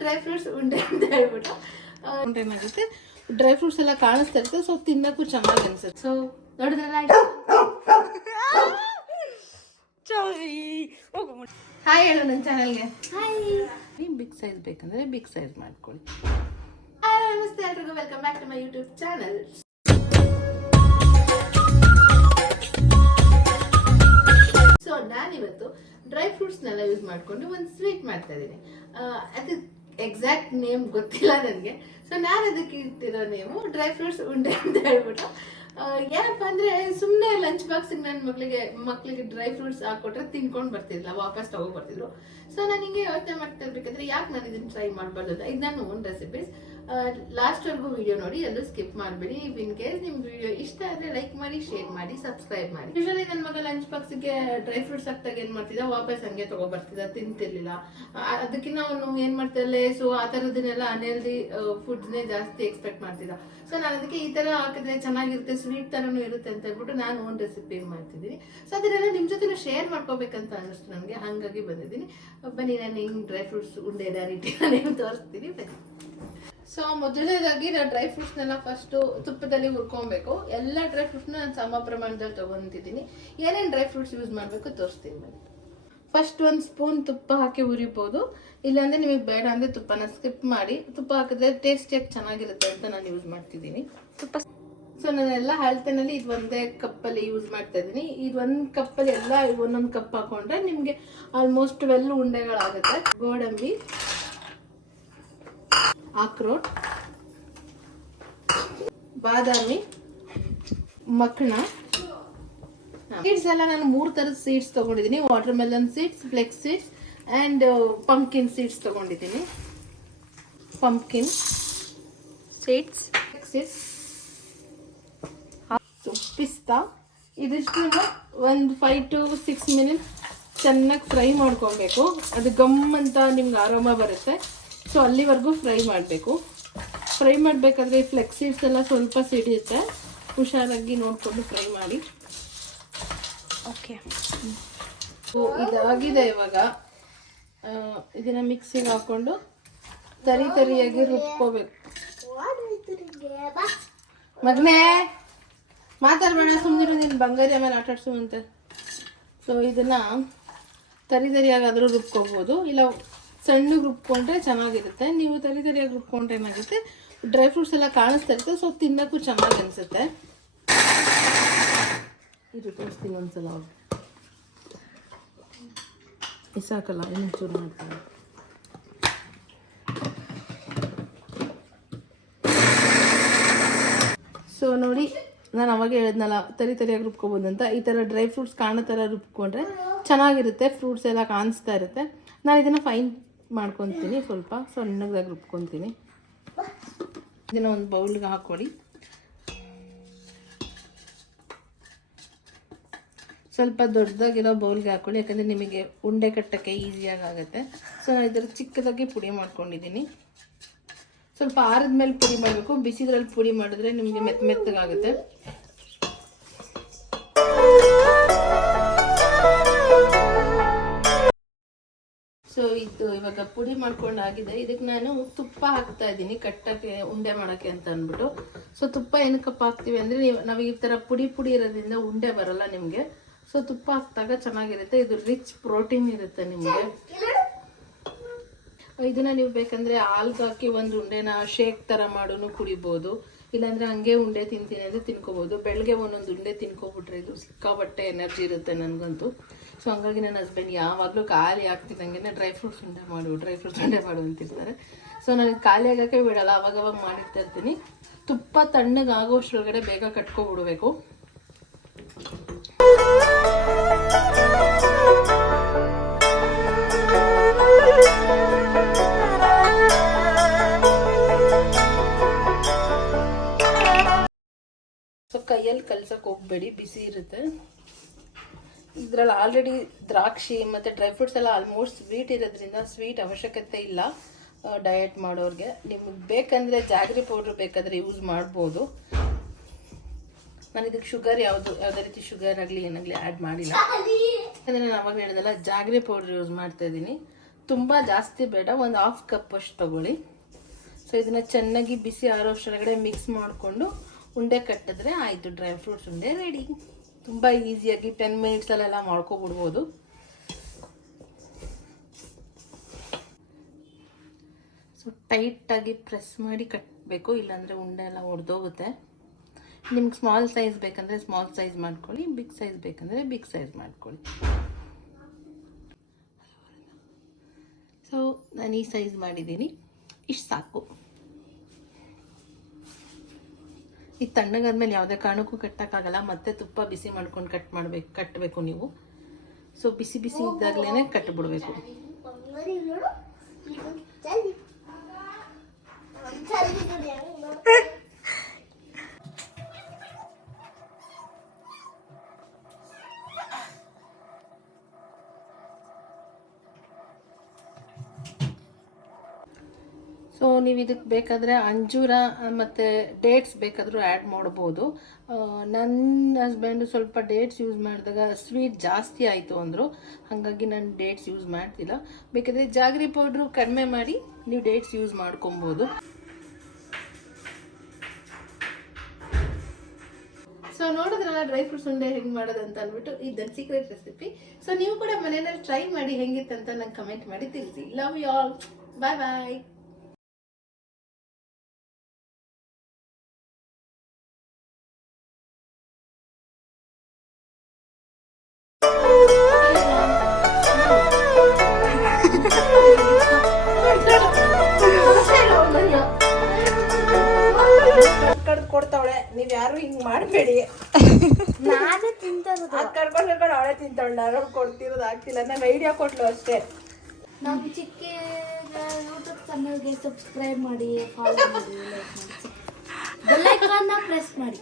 Dry fruits ಉಂಡೆ ಅಂತ ಹೇಳ್ಬಿಟ್ಟು ಏನಾಗುತ್ತೆ ಡ್ರೈ ಫ್ರೂಟ್ಸ್ ಎಲ್ಲ ಕಾಣಿಸ್ತಾ ಇರುತ್ತೆ. ಸೊ ತಿನ್ನಕ್ಕೂ ಚೆನ್ನಾಗಿ ಅನ್ಸುತ್ತೆ. ಸೊ ನೋಡಿದ್ರಲ್ಲ, ಹಾಯ್ ಹೇಳು ನನ್ನ ಚಾನಲ್ಗೆ. ಹಾಯ್. ಬಿಗ್ ಸೈಜ್ ಬೇಕಂದ್ರೆ ಬಿಗ್ ಸೈಜ್ ಮಾಡ್ಕೊಳ್ಳಿ. ನಮಸ್ತೆ ಎಲ್ರಿಗೂ, welcome back to my YouTube ಚಾನಲ್. ಸೊ ನಾನಿವತ್ತು ಡ್ರೈ ಫ್ರೂಟ್ಸ್ನೆಲ್ಲ ಯೂಸ್ ಮಾಡಿಕೊಂಡು ಒಂದು ಸ್ವೀಟ್ ಮಾಡ್ತಾ ಇದ್ದೀನಿ. ಅದು ಎಕ್ಸಾಕ್ಟ್ ನೇಮ್ ಗೊತ್ತಿಲ್ಲ ನನಗೆ. ಸೊ ನಾನು ಅದಕ್ಕೆ ಇಟ್ಟಿರೋ ನೇಮು ಡ್ರೈ ಫ್ರೂಟ್ಸ್ ಉಂಡೆ ಅಂತ ಹೇಳ್ಬಿಟ್ಟು. ಏನಪ್ಪ ಅಂದ್ರೆ ಸುಮ್ಮನೆ ಲಂಚ್ ಬಾಕ್ಸಿಗೆ ನನ್ನ ಮಕ್ಳಿಗೆ ಡ್ರೈ ಫ್ರೂಟ್ಸ್ ಹಾಕೊಟ್ರೆ ತಿನ್ಕೊಂಡು ಬರ್ತಿದ್ದಿಲ್ಲ, ವಾಪಸ್ ತಗೋ ಬರ್ತಿದ್ರು. ಸೊ ನಾನು ಹಿಂಗೆ ಯೋಚನೆ ಮಾಡ್ತಾ ಇರ್ಬೇಕಾದ್ರೆ ಯಾಕೆ ನಾನು ಇದನ್ನ ಟ್ರೈ ಮಾಡಬಾರ್ದು ಅಂತ. ಇದು ನನ್ನ ಓನ್ ರೆಸಿಪೀಸ್. ಲಾಸ್ಟ್ವರೆಗೂ ವಿಡಿಯೋ ನೋಡಿ, ಎಲ್ಲೂ ಸ್ಕಿಪ್ ಮಾಡಬೇಡಿ. ಇನ್ ಕೇಸ್ ನಿಮ್ಗೆ ವಿಡಿಯೋ ಇಷ್ಟ ಆದರೆ ಲೈಕ್ ಮಾಡಿ, ಶೇರ್ ಮಾಡಿ, ಸಬ್ಸ್ಕ್ರೈಬ್ ಮಾಡಿ. ಯೂಶಲಿ ನನ್ನ ಮಗ ಲಂಚ್ ಬಾಕ್ಸಿಗೆ ಡ್ರೈ ಫ್ರೂಟ್ಸ್ ಹಾಕ್ದಾಗ ಏನ್ ಮಾಡ್ತಿದ್ದ, ವಾಪಸ್ ಹಂಗೆ ತಗೋ ಬರ್ತಿದ್ದ, ತಿಂತಿರ್ಲಿಲ್ಲ. ಅದಕ್ಕಿಂತ ಅವನು ಏನ್ ಮಾಡ್ತಿದ್ದ, ಲೇಸು ಆ ಥರದನ್ನೆಲ್ಲ ಅನ್ಹೆಲ್ದಿ ಫುಡ್ಸ್ನೇ ಜಾಸ್ತಿ ಎಕ್ಸ್ಪೆಕ್ಟ್ ಮಾಡ್ತಿದ್ದ. ಸೊ ನಾನು ಅದಕ್ಕೆ ಈ ತರ ಹಾಕಿದ್ರೆ ಚೆನ್ನಾಗಿರುತ್ತೆ, ಸ್ವೀಟ್ ತರನು ಇರುತ್ತೆ ಅಂತ ಹೇಳ್ಬಿಟ್ಟು ನಾನು ಓನ್ ರೆಸಿಪಿ ಮಾಡ್ತಿದ್ದೀನಿ. ಸೊ ಅದನ್ನೆಲ್ಲ ನಿಮ್ ಜೊತೆ ಶೇರ್ ಮಾಡ್ಕೋಬೇಕಂತ ಅನಿಸ್ತು ನನಗೆ, ಹಾಗಾಗಿ ಬಂದಿದ್ದೀನಿ. ಬನ್ನಿ, ನಾನು ಹಿಂಗ್ ಡ್ರೈ ಫ್ರೂಟ್ಸ್ ಉಂಡೆ ರೀತಿ ನಾನು ತೋರಿಸ್ತೀನಿ, ಬನ್ನಿ. ಸೊ ಮೊದಲನೇದಾಗಿ ನಾವು ಡ್ರೈ ಫ್ರೂಟ್ಸ್ನೆಲ್ಲ ಫಸ್ಟ್ ತುಪ್ಪದಲ್ಲಿ ಹುರ್ಕೊಬೇಕು. ಎಲ್ಲ ಡ್ರೈ ಫ್ರೂಟ್ಸ್ನ ನಾನು ಸಮ ಪ್ರಮಾಣದಲ್ಲಿ ತಗೊಂತಿದ್ದೀನಿ. ಏನೇನು ಡ್ರೈ ಫ್ರೂಟ್ಸ್ ಯೂಸ್ ಮಾಡಬೇಕು ತೋರಿಸ್ತೀನಿ ಬನ್ನಿ. ಫಸ್ಟ್ 1 ಸ್ಪೂನ್ ತುಪ್ಪ ಹಾಕಿ ಹುರಿಬೋದು. ಇಲ್ಲಾಂದ್ರೆ ನಿಮಗೆ ಬೇಡ ಅಂದ್ರೆ ತುಪ್ಪನ ಸ್ಕಿಪ್ ಮಾಡಿ. ತುಪ್ಪ ಹಾಕಿದ್ರೆ ಟೇಸ್ಟಿಯಾಗಿ ಚೆನ್ನಾಗಿರುತ್ತೆ ಅಂತ ನಾನು ಯೂಸ್ ಮಾಡ್ತಿದ್ದೀನಿ ತುಪ್ಪ. ಸೊ ನಾನೆಲ್ಲ ಅಳತೆನಲ್ಲಿ ಇದು ಒಂದೇ ಕಪ್ಪಲ್ಲಿ ಯೂಸ್ ಮಾಡ್ತಾ ಇದ್ದೀನಿ. ಇದು 1 ಕಪ್ಪಲ್ಲಿ ಎಲ್ಲ 1 ಕಪ್ ಹಾಕೊಂಡ್ರೆ ನಿಮಗೆ ಆಲ್ಮೋಸ್ಟ್ 12 ಉಂಡೆಗಳಾಗುತ್ತೆ. ಗೋಡಂಬಿ, ಅಕ್ರೋಟ್, ಬಾದಾಮಿ, ಮಕ್ಕಣ. ಸೀಡ್ಸ್ ಎಲ್ಲ ನಾನು 3 ತರದ ಸೀಡ್ಸ್ ತಗೊಂಡಿದ್ದೀನಿ. Water melon seeds, flex seeds and pumpkin seeds ತಗೊಂಡಿದ್ದೀನಿ. ಪಂಪ್ಕಿನ್ ಸೀಡ್ಸ್, ಸೀಡ್ಸ್, ಪಿಸ್ತಾ. ಇದಿಷ್ಟು ಒಂದು 5 to 6 ಮಿನಿಟ್ಸ್ ಚೆನ್ನಾಗಿ ಫ್ರೈ ಮಾಡ್ಕೊಬೇಕು. ಅದು ಗಮ್ ಅಂತ ನಿಮ್ಗೆ ಆರಾಮ ಬರುತ್ತೆ. ಸೊ ಅಲ್ಲಿವರೆಗೂ ಫ್ರೈ ಮಾಡಬೇಕು. ಫ್ರೈ ಮಾಡಬೇಕಾದ್ರೆ ಫ್ಲೆಕ್ಸ್ ಸೀಡ್ಸ್ ಎಲ್ಲ ಸ್ವಲ್ಪ ಸಿಡಿಯುತ್ತೆ, ಹುಷಾರಾಗಿ ನೋಡಿಕೊಂಡು ಫ್ರೈ ಮಾಡಿ. ಓಕೆ, ಇದಾಗಿದೆ. ಇವಾಗ ಇದನ್ನ ಮಿಕ್ಸಿಗೆ ಹಾಕೊಂಡು ತರಿಯಾಗಿ ರುಬ್ಕೋಬೇಕು. ಮಗನೇ ಮಾತಾಡ್ಬೇಡ, ಸುಮ್ಮನಿರು, ನೀನು ಬಂಗಾರಿ ಆಮೇಲೆ ಆಟಾಡ್ಸು ಅಂತ. ಸೊ ಇದನ್ನ ತರಿಯಾಗಾದರೂ ರುಬ್ಕೋಬೋದು, ಇಲ್ಲ ಸಣ್ಣಗೆ ರುಬ್ಕೊಂಡ್ರೆ ಚೆನ್ನಾಗಿರುತ್ತೆ. ನೀವು ತರಿಯಾಗಿ ರುಬ್ಕೊಂಡ್ರೆ ಏನಾಗುತ್ತೆ, ಡ್ರೈ ಫ್ರೂಟ್ಸ್ ಎಲ್ಲ ಕಾಣಿಸ್ತಾ ಇರುತ್ತೆ. ಸೊ ತಿನ್ನಕ್ಕೂ ಚೆನ್ನಾಗಿ ಅನಿಸುತ್ತೆ. ಇದು ತೋರಿಸ್ತೀನಿ ಒಂದ್ಸಲ. ಸಾಕಲ್ಲ, ಇನ್ನೊಂದು ಚೂರು ಮಾಡ್ತೀನಿ. ಸೊ ನೋಡಿ, ನಾನು ಅವಾಗ ಹೇಳಿದ್ನಲ್ಲ ತರಿಯಾಗಿ ರುಬ್ಕೋಬೋದು ಅಂತ. ಈ ಥರ ಡ್ರೈ ಫ್ರೂಟ್ಸ್ ಕಾಣೋ ಥರ ರುಬ್ಕೊಂಡ್ರೆ ಚೆನ್ನಾಗಿರುತ್ತೆ. ಫ್ರೂಟ್ಸ್ ಎಲ್ಲ ಕಾಣಿಸ್ತಾ ಇರುತ್ತೆ. ನಾನು ಇದನ್ನು ಫೈನ್ ಮಾಡ್ಕೊತೀನಿ, ಸ್ವಲ್ಪ ಸಣ್ಣದಾಗಿ ರುಬ್ಕೊತೀನಿ. ಇದನ್ನು ಒಂದು ಬೌಲ್ಗೆ ಹಾಕ್ಕೊಳ್ಳಿ. ಸ್ವಲ್ಪ ದೊಡ್ಡದಾಗಿರೋ ಬೌಲ್ಗೆ ಹಾಕ್ಕೊಳ್ಳಿ, ಯಾಕಂದರೆ ನಿಮಗೆ ಉಂಡೆ ಕಟ್ಟಕ್ಕೆ ಈಸಿಯಾಗಿ ಆಗುತ್ತೆ. ಸೊ ನಾನು ಇದರ ಚಿಕ್ಕದಾಗಿ ಪುಡಿ ಮಾಡ್ಕೊಂಡಿದ್ದೀನಿ. ಸ್ವಲ್ಪ ಆರಿದ ಮೇಲೆ ಪುಡಿ ಮಾಡಬೇಕು, ಬಿಸಿದ್ರಲ್ಲಿ ಪುಡಿ ಮಾಡಿದ್ರೆ ನಿಮಗೆ ಮೆತ್ತಗಾಗುತ್ತೆ. ಸೊ ಇದು ಇವಾಗ ಪುಡಿ ಮಾಡ್ಕೊಂಡಾಗಿದೆ. ಇದಕ್ಕೆ ನಾನು ತುಪ್ಪ ಹಾಕ್ತಾ ಇದ್ದೀನಿ ಕಟ್ಟಕ್ಕೆ, ಉಂಡೆ ಮಾಡೋಕ್ಕೆ ಅಂತ ಅಂದ್ಬಿಟ್ಟು. ಸೊ ತುಪ್ಪ ಏನಕ್ಕಪ್ಪ ಹಾಕ್ತೀವಿ ಅಂದರೆ, ನಾವು ಈ ಥರ ಪುಡಿ ಇರೋದ್ರಿಂದ ಉಂಡೆ ಬರಲ್ಲ ನಿಮಗೆ. ಸೊ ತುಪ್ಪ ಹಾಕಿದಾಗ ಚೆನ್ನಾಗಿರುತ್ತೆ. ಇದು ರಿಚ್ ಪ್ರೋಟೀನ್ ಇರುತ್ತೆ ನಿಮಗೆ. ಇದನ್ನ ನೀವು ಬೇಕಂದ್ರೆ ಹಾಲ್ಗೆ ಹಾಕಿ ಒಂದು ಉಂಡೆನ ಶೇಕ್ ಥರ ಮಾಡೋನು ಕುಡಿಬೋದು, ಇಲ್ಲಾಂದರೆ ಹಂಗೆ ಉಂಡೆ ತಿಂತೀನಿ ಅಂದರೆ ತಿನ್ಕೋಬೋದು. ಬೆಳಗ್ಗೆ ಒಂದೊಂದು ಉಂಡೆ ತಿನ್ಕೊಬಿಟ್ರೆ ಇದು ಸಿಕ್ಕಾಬಟ್ಟೆ ಎನರ್ಜಿ ಇರುತ್ತೆ ನನಗಂತೂ. ಸೊ ಹಂಗಾಗಿ ನನ್ನ ಹಸ್ಬೆಂಡ್ ಯಾವಾಗಲೂ ಖಾಲಿ ಆಗ್ತಿದ್ದಂಗೆ ಡ್ರೈ ಫ್ರೂಟ್ಸ್ ಉಂಡೆ ಮಾಡು ಅಂತಿರ್ತಾರೆ. ಸೊ ನನಗೆ ಖಾಲಿ ಆಗೋಕ್ಕೆ ಬಿಡಲ್ಲ, ಅವಾಗವಾಗ ಮಾಡಿರ್ತಾ ಇರ್ತೀನಿ. ತುಪ್ಪ ತಣ್ಣಗೆ ಆಗೋಷ್ಟ್ರೊಳಗಡೆ ಬೇಗ ಕಟ್ಕೊಬಿಡ್ಬೇಕು. ಸೊ ಕೈಯಲ್ಲಿ ಕಲ್ಸಕ್ಕೆ ಹೋಗ್ಬೇಡಿ, ಬಿಸಿ ಇರುತ್ತೆ. ಇದರಲ್ಲಿ ಆಲ್ರೆಡಿ ದ್ರಾಕ್ಷಿ ಮತ್ತು ಡ್ರೈ ಫ್ರೂಟ್ಸ್ ಎಲ್ಲ ಆಲ್ಮೋಸ್ಟ್ ಸ್ವೀಟ್ ಇರೋದ್ರಿಂದ ಸ್ವೀಟ್ ಅವಶ್ಯಕತೆ ಇಲ್ಲ ಡಯಟ್ ಮಾಡೋರಿಗೆ. ನಿಮಗೆ ಬೇಕಂದರೆ ಜಾಗ್ರಿ ಪೌಡ್ರ್ ಬೇಕಾದರೆ ಯೂಸ್ ಮಾಡ್ಬೋದು. ನಾನು ಇದಕ್ಕೆ ಶುಗರ್ ಯಾವುದೇ ರೀತಿ ಶುಗರ್ ಆಗಲಿ ಏನಾಗಲಿ ಆ್ಯಡ್ ಮಾಡಿಲ್ಲ. ಯಾಕಂದರೆ ನಾನು ಅವಾಗ ಹೇಳಿದೆಲ್ಲ ಜಾಗ್ರಿ ಪೌಡ್ರ್ ಯೂಸ್ ಮಾಡ್ತಾ ಇದ್ದೀನಿ. ತುಂಬ ಜಾಸ್ತಿ ಬೇಡ, ಒಂದು 1/2 ಕಪ್ ಅಷ್ಟು ತಗೊಳ್ಳಿ. ಸೊ ಇದನ್ನು ಚೆನ್ನಾಗಿ ಬಿಸಿ ಆರೋಷ್ಟರೊಳಗಡೆ ಮಿಕ್ಸ್ ಮಾಡಿಕೊಂಡು ಉಂಡೆ ಕಟ್ಟಿದ್ರೆ ಆಯಿತು, ಡ್ರೈ ಫ್ರೂಟ್ಸ್ ಉಂಡೆ ರೆಡಿ. ತುಂಬ ಈಸಿಯಾಗಿ 10 ಮಿನಿಟ್ಸಲ್ಲೆಲ್ಲ ಮಾಡ್ಕೊಬಿಡ್ಬೋದು. ಸೊ ಟೈಟಾಗಿ ಪ್ರೆಸ್ ಮಾಡಿ ಕಟ್ಟಬೇಕು, ಇಲ್ಲಾಂದರೆ ಉಂಡೆ ಎಲ್ಲ ಒಡೆದೋಗುತ್ತೆ. ನಿಮ್ಗೆ ಸ್ಮಾಲ್ ಸೈಜ್ ಬೇಕಂದರೆ ಸ್ಮಾಲ್ ಸೈಜ್ ಮಾಡ್ಕೊಳ್ಳಿ, ಬಿಗ್ ಸೈಜ್ ಬೇಕಂದರೆ ಬಿಗ್ ಸೈಜ್ ಮಾಡ್ಕೊಳ್ಳಿ. ಸೊ ನಾನು ಈ ಸೈಜ್ ಮಾಡಿದ್ದೀನಿ, ಇಷ್ಟು ಸಾಕು. ಇದು ತಣ್ಣಗಾದ್ಮೇಲೆ ಯಾವುದೇ ಕಾರಣಕ್ಕೂ ಕಟ್ಟೋಕ್ಕಾಗಲ್ಲ, ಮತ್ತೆ ತುಪ್ಪ ಬಿಸಿ ಮಾಡ್ಕೊಂಡು ಕಟ್ಟಬೇಕು ನೀವು. ಸೊ ಬಿಸಿ ಬಿಸಿ ಇದ್ದಾಗಲೇ ಕಟ್ಟಿಬಿಡ್ಬೇಕು. ಸೊ ನೀವು ಇದಕ್ಕೆ ಬೇಕಾದರೆ ಅಂಜೂರ ಮತ್ತು ಡೇಟ್ಸ್ ಬೇಕಾದರೂ ಆ್ಯಡ್ ಮಾಡ್ಬೋದು. ನನ್ನ ಹಸ್ಬೆಂಡು ಸ್ವಲ್ಪ ಡೇಟ್ಸ್ ಯೂಸ್ ಮಾಡಿದಾಗ ಸ್ವೀಟ್ ಜಾಸ್ತಿ ಆಯಿತು ಅಂದರು, ಹಾಗಾಗಿ ನಾನು ಡೇಟ್ಸ್ ಯೂಸ್ ಮಾಡ್ತಿಲ್ಲ. ಬೇಕಾದರೆ ಜಾಗರಿ ಪೌಡ್ರು ಕಡಿಮೆ ಮಾಡಿ ನೀವು ಡೇಟ್ಸ್ ಯೂಸ್ ಮಾಡ್ಕೊಬೋದು. ಸೊ ನೋಡಿದ್ರಲ್ಲ ಡ್ರೈ ಫ್ರೂಟ್ಸ್ ಉಂಡೆ ಹೆಂಗೆ ಮಾಡೋದು ಅಂತ ಅಂದ್ಬಿಟ್ಟು, ಇದೊಂದು ಸೀಕ್ರೆಟ್ ರೆಸಿಪಿ. ಸೊ ನೀವು ಕೂಡ ಮನೆಯಲ್ಲಿ ಟ್ರೈ ಮಾಡಿ ಹೆಂಗಿತ್ತಂತ ನಂಗೆ ಕಮೆಂಟ್ ಮಾಡಿ ತಿಳಿಸಿ. ಲವ್ ಯು ಆಲ್, ಬಾಯ್ ಬಾಯ್. ಕೊಡ್ತಾವಳೆ, ನೀವ್ ಯಾರು ಹಿಂಗ್ ಮಾಡಬೇಡಿ. ನಾನೇ ತಿಂತದ್ದು ಕರ್ಕೊಂಡು ಅವಳೆ ತಿಂತಾಳೆ, ನಾನು ಕೊಡ್ತಿರೋದು ಆಗ್ತಿಲ್ಲ. ನಾನು ಐಡಿಯಾ ಕೊಟ್ಲು ಅಷ್ಟೇ. ನಮ್ಮ ಚಿಕ್ಕ ಯೂಟ್ಯೂಬ್ ಚಾನಲ್ಗೆ ಸಬ್ಸ್ಕ್ರೈಬ್ ಮಾಡಿ, ಫಾಲೋ ಮಾಡಿ, ಲೈಕ್ ಮಾಡಿ, ಬೆಲ್ ಐಕಾನ್ನ ಪ್ರೆಸ್ ಮಾಡಿ.